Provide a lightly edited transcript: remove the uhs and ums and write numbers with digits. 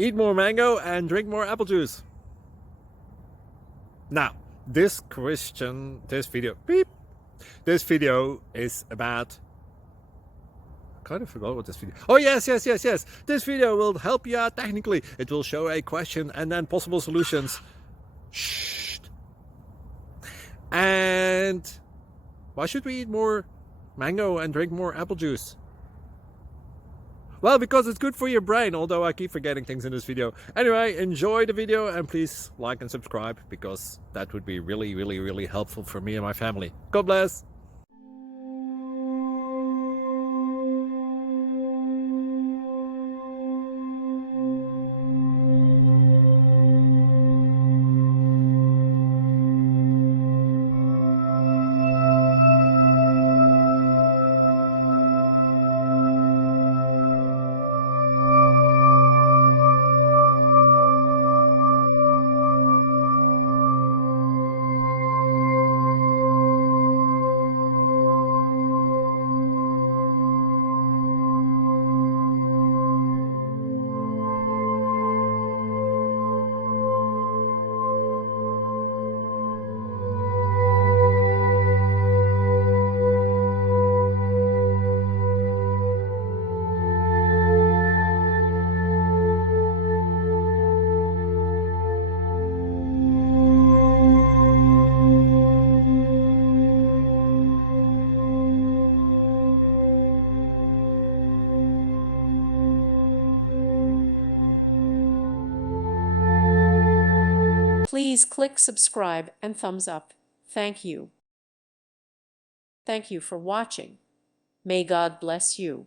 Eat more mango and drink more apple juice. Now, this video is about, I kind of forgot what this video. Oh yes. This video will help you out technically. It will show a question and then possible solutions. Shh. And why should we eat more mango and drink more apple juice? Well, because it's good for your brain, although I keep forgetting things in this video. Anyway, enjoy the video and please like and subscribe, because that would be really helpful for me and my family. God bless! Please click subscribe and thumbs up. Thank you. Thank you for watching. May God bless you.